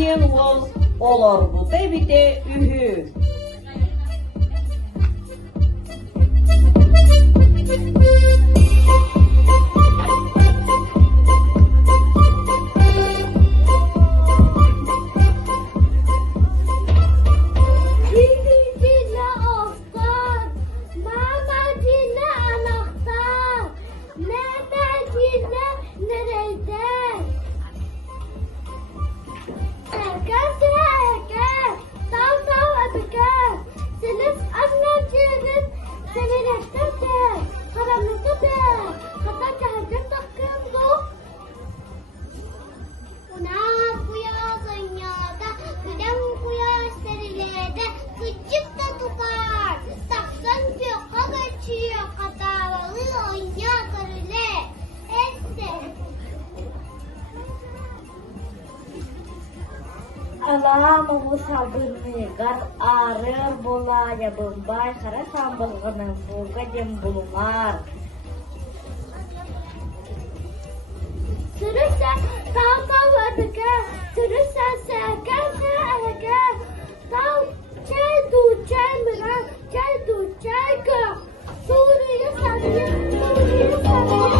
диэн ол олорбута бите үһү. Аламы сабырныгар арыр болая бымбай хара самбылғының буга дем булуңар. Sürüse tavtavladıka, sürüse seke seke, tav çay du çay mıran, çay du çay ka, Suriye sarıya, Suriye sarıya.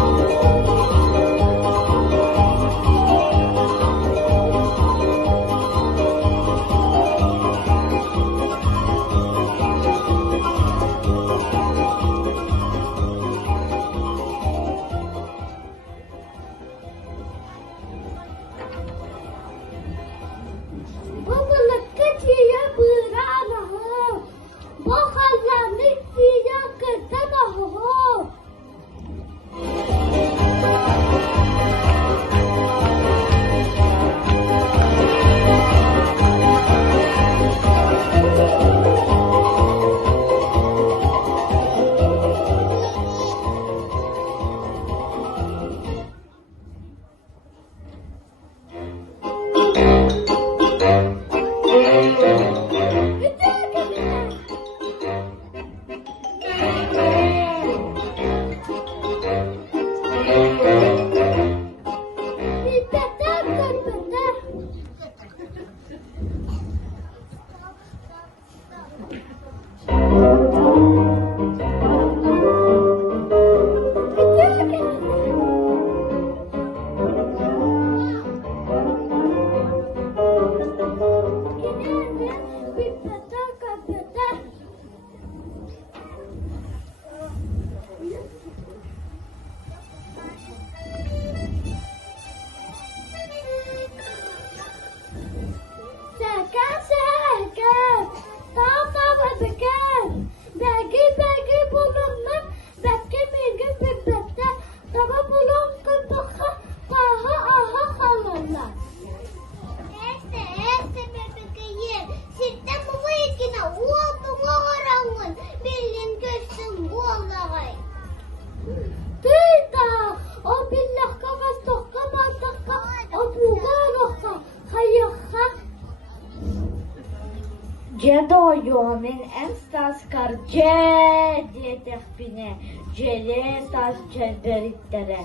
Jedoyomen en staskar je dietehpine jele tas jedberittere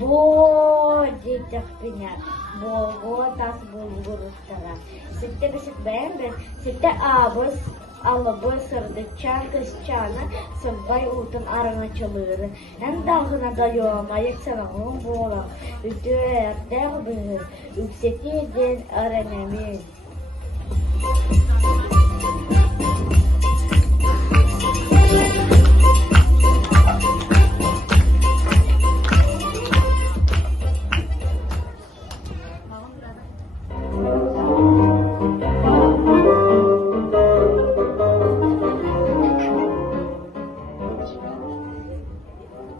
bo dietehpine bo tas bulguruttara sitte bisit ben sitte abos alabı sırdıçan kısçana sıbbay utun aranaçılırı en dağına da yoğama yeksanağın boğlam ütüö erdeğ bühür ükseti den aranemi.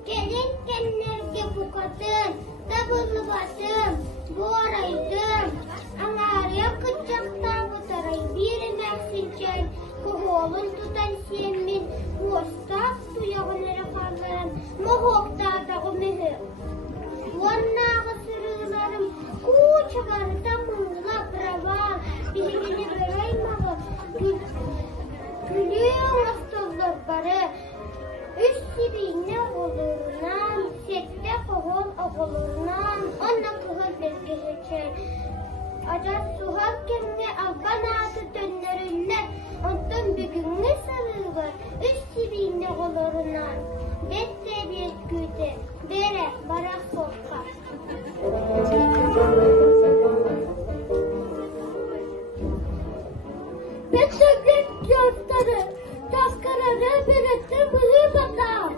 Gelin kendilerine bu kadın, da bunu basın, bu araydım, anarya kıça Tuhar kemne abban atı dönlerinde ondan bugünü sarılır. Üç sibinle kolorundan. Bette bir güde. Bere barak sokka. Bette gün gösteri. Taskararı birlikte bülü batar.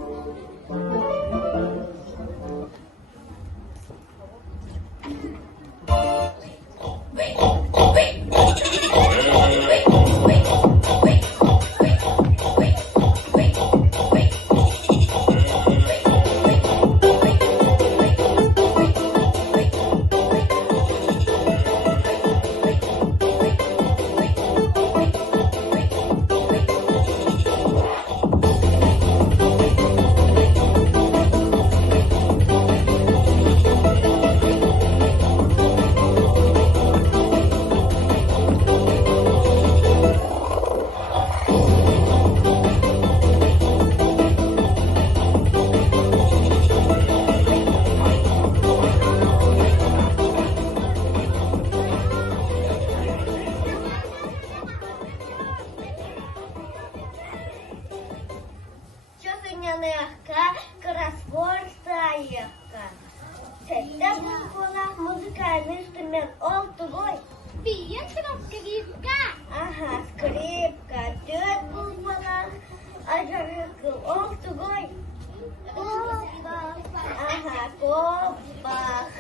Музыкальный инструмент олтугой. Биен скрипка. Ага, скрипка. Төт булбалах. Ажарыкыл олтугой. Ага, копбах.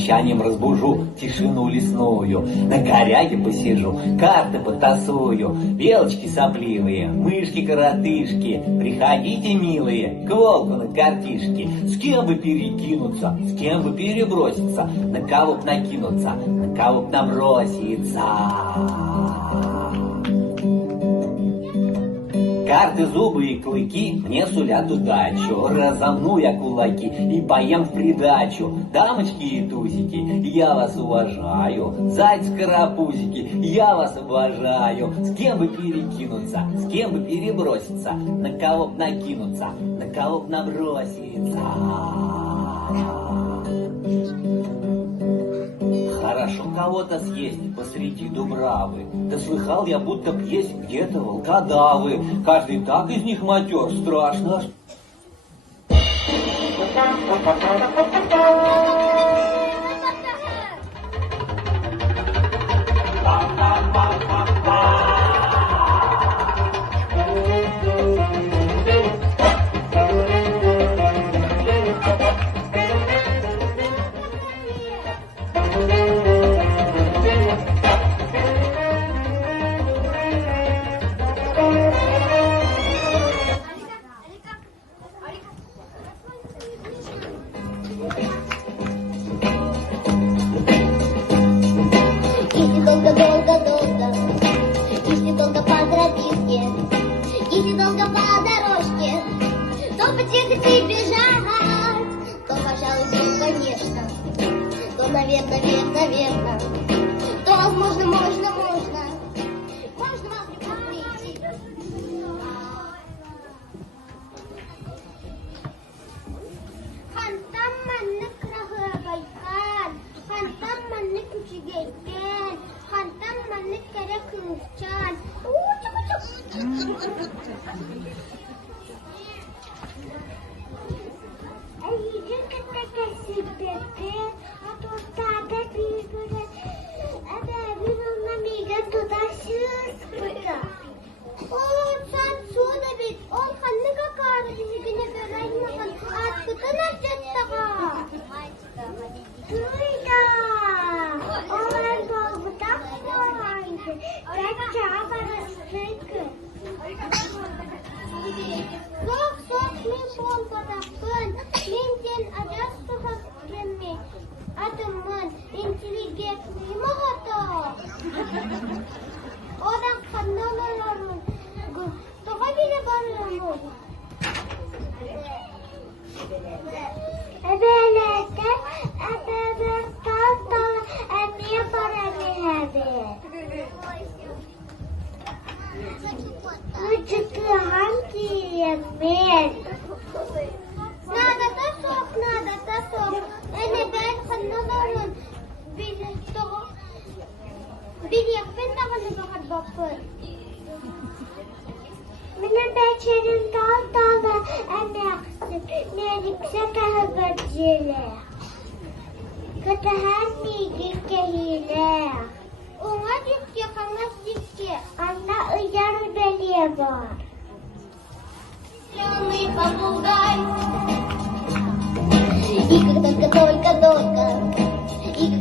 Журчанием разбужу тишину лесную. На коряге посижу, карты потасую. Белочки сопливые, мышки-коротышки, приходите, милые, к волку на картишки. С кем бы перекинуться, с кем бы переброситься, на кого б накинуться, на кого б наброситься. Карты, зубы и клыки мне сулят удачу. Разомну я кулаки и поем в придачу. Дамочки и тузики, я вас уважаю. Зайцы-карапузики, я вас обожаю. С кем бы перекинуться, с кем бы переброситься, на кого б накинуться, на кого б наброситься. Хорошо кого-то съесть посреди дубравы. Да слыхал я, будто б есть где-то волкодавы. Каждый так из них матер, страшно. Наверно. То, возможно, можно вас прийти. Хантам манны крагы байкан, хантам манны күчігейкен, хантам манны кәрі кылышчан. Әйірін кітті кәсіппепе, атортада бүйгірі, әбәбін олна меген тұдасыз бұта. Ол сан суды бет, ол қанны қақары дізігіне бәраймаған атқытын әжеттіға. Тұйда, олар болғыда қойды, кәтча барыстықы. Соқ-соқ мен болғадақпын, мен сен ажас тұғып кемме. Адымын интеллигентный мағата. Одан қанналарымын, тұға келе барымын. Әбәләтен, әбәбәр тал-талы, әме бар әме әбе. Үчітіған кейем мен. Надо тасоқ. Әне бән қанналарын білекпен тағаны бағат бапын. Менің бәчерім тал-талы әмәқсіп, меніксе кәхібір желі. Күтіған мейген кәхилі. Оңа дикке, қаңас дикке, анда ұяр бәле бар. Зеленый попугай. И как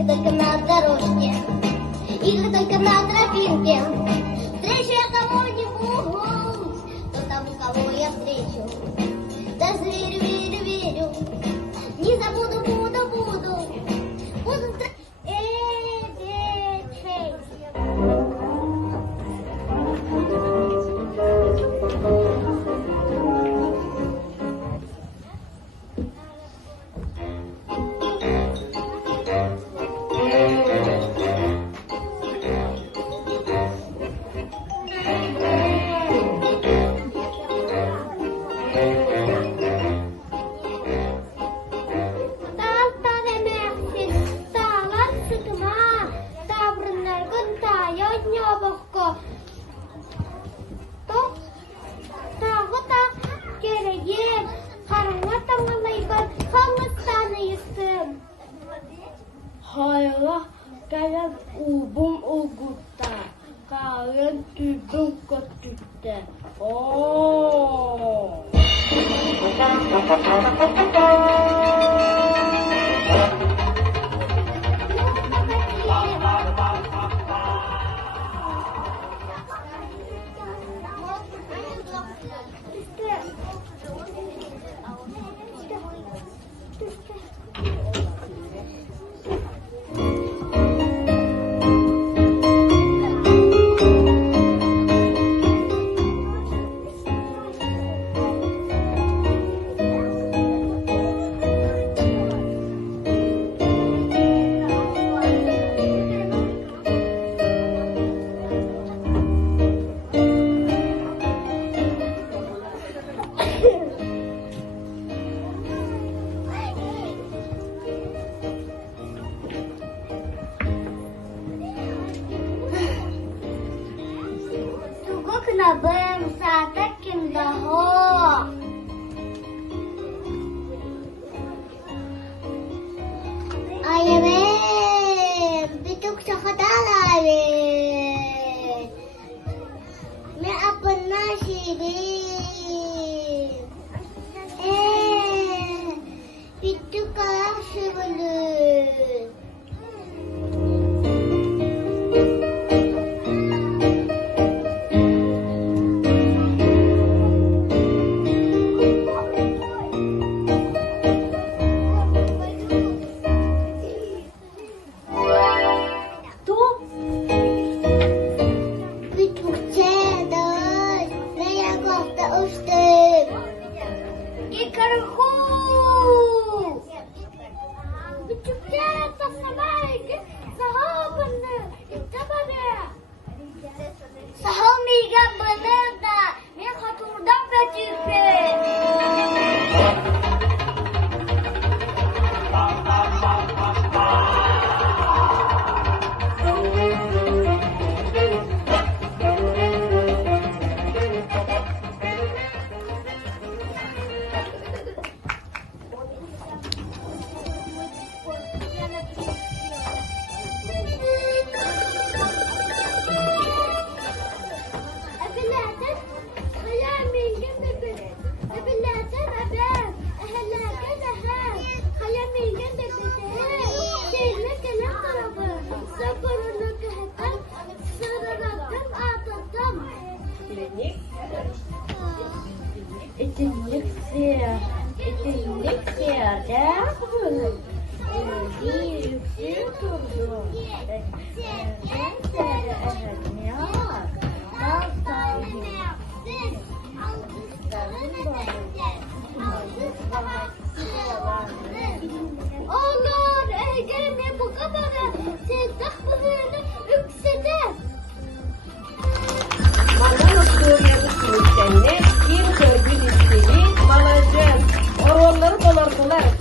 только на дорожке, и как только на тропинке встречу я кого-нибудь, то тому, кого я встречу, даже верю, не забуду, буду Hayra gelen ubum ugutta, karen tübüm kötükte. kınabım saat kimde ho. Ayavem, bituk sakadalare. Me apın nasibim. Bituk aşıvılır.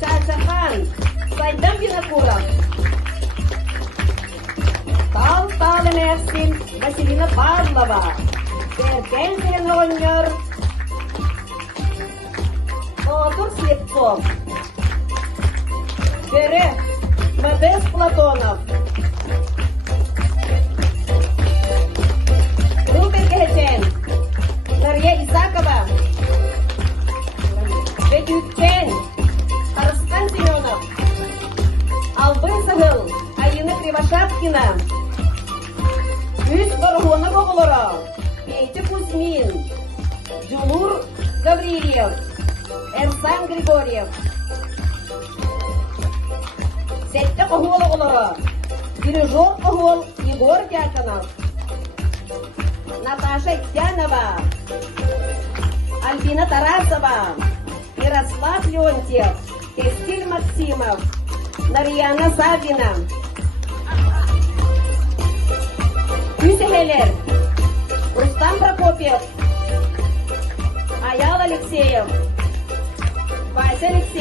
Чаачахаан, сайдан бина курам. Tal Mersin, Василина Павлова. Серкен Селенонер. Отур Слепцов. Бере Модест Платонов. Рубин Кехечен. Дарья Исакова. Бетюкчен. Арыстан Семенов. Албын Сагыл. Айына Кривошапкина. Üç Горгона Гоголора. Петя Кузьмин. Джулур Гаврилев. Эрсан Григорьев. Сетте Кохол Оголора. Дирижер Кохол Егор Дьяконов. Наташа Тянова. Альбина Тарасова. Ярослав Леонтьев. Тестиль Максимов. Нарьяна Савина. Küseheler. Рустам Прокопьев. Аял Алексеев. Вася Алексеев.